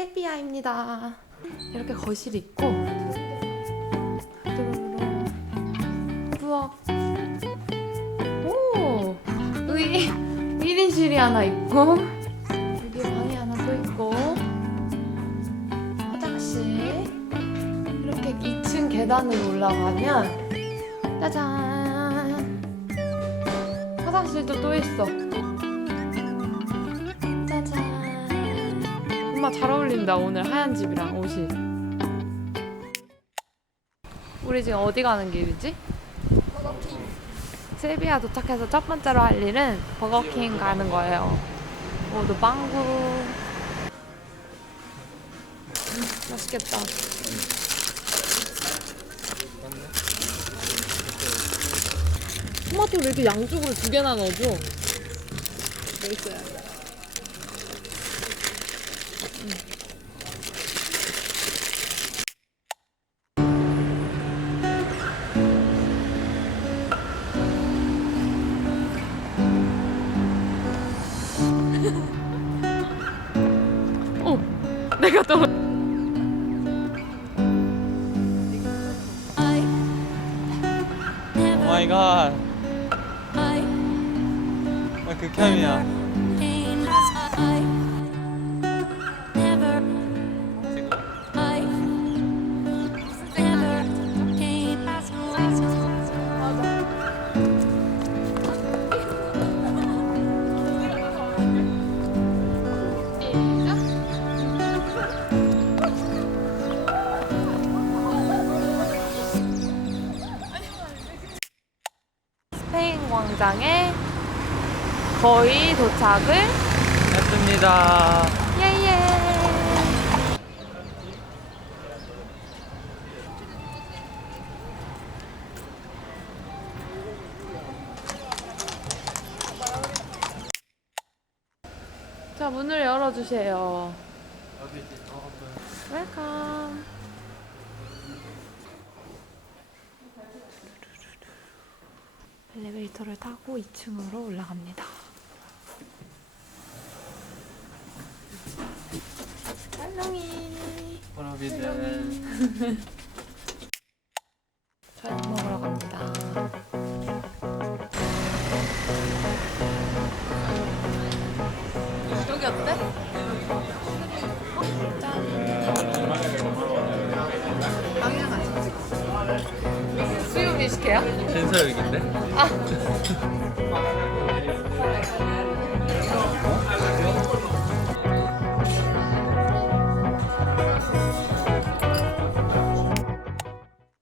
세피아입니다. 이렇게 거실이 있고. 부엌 오 여기 1인실이 하나 있고 여기 방이 하나 또 있고 화장실 이렇게 2층 계단으로 올라가면 짜잔 화장실도 또 있어 잘 어울린다 오늘 하얀 집이랑 옷이. 우리 지금 어디 가는 길이지? 세비야 도착해서 첫 번째로 할 일은 버거킹 가는 거예요. 모두 빵구. 음, 맛있겠다. 토마토를 이렇게 양쪽으로 두 개나 넣어줘. 맛있어요 어, 내가 또 오 마이 갓. 아, 극혐이야. 광장에 거의 도착을 했습니다. 예예. 자 문을 열어주세요. 웰컴. 엘리베이터를 타고 2층으로 올라갑니다. 할롱이. 호러비들. 저녁 먹 수육 미식해요? 신서유기인데?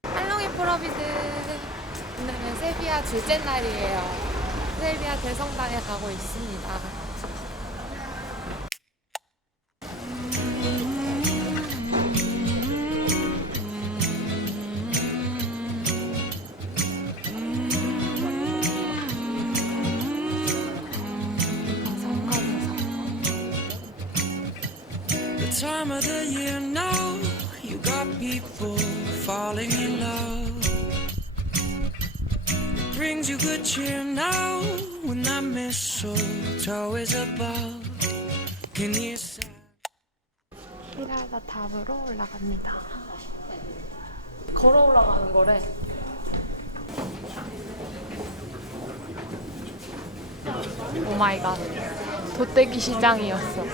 할롱이 프로비드 오늘은 세비야 둘째 날이에요. 세비야 대성당에 가고 있습니다. Time of the year now, you got people falling in love. It brings you good cheer now when that mistletoe is above. Can you say? 히랄다 탑으로 올라갑니다. 걸어 올라가는 거래. 오 마이 갓. 돗대기 시장이었어.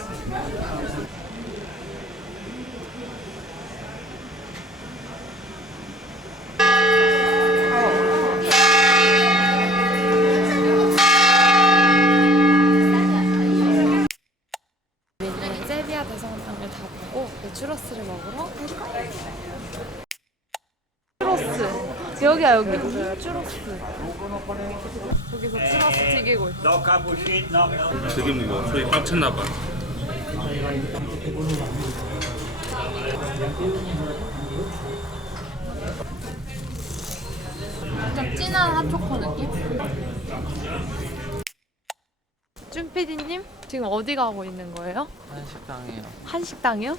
추러스를 먹으러. 추러스. 여기야 여기. 추러스. 여기서 추러스 튀기고 있어. 되게 무거워. 소리 꽉 찼나 봐. 좀 진한 핫초코 느낌? 준 PD님 지금 어디 가고 있는 거예요? 한식당이에요. 한식당이요?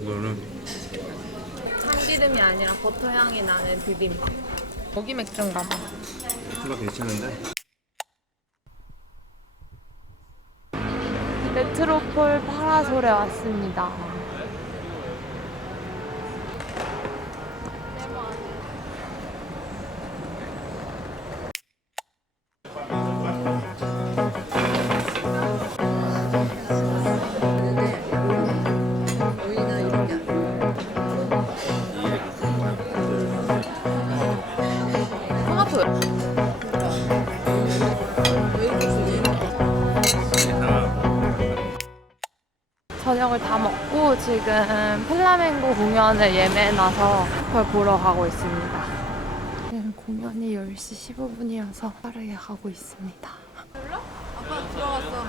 이거는 참기름이 아니라 버터 향이 나는 비빔밥. 고기 맥주인가 봐. 수가 괜찮은데? 메트로폴 파라솔에 왔습니다. 주니? 저녁을 다 먹고 지금 플라멩고 공연을 예매해 놔서 그걸 보러 가고 있습니다. 지금 공연이 10시 15분이어서 빠르게 가고 있습니다. 아빠 들어갔어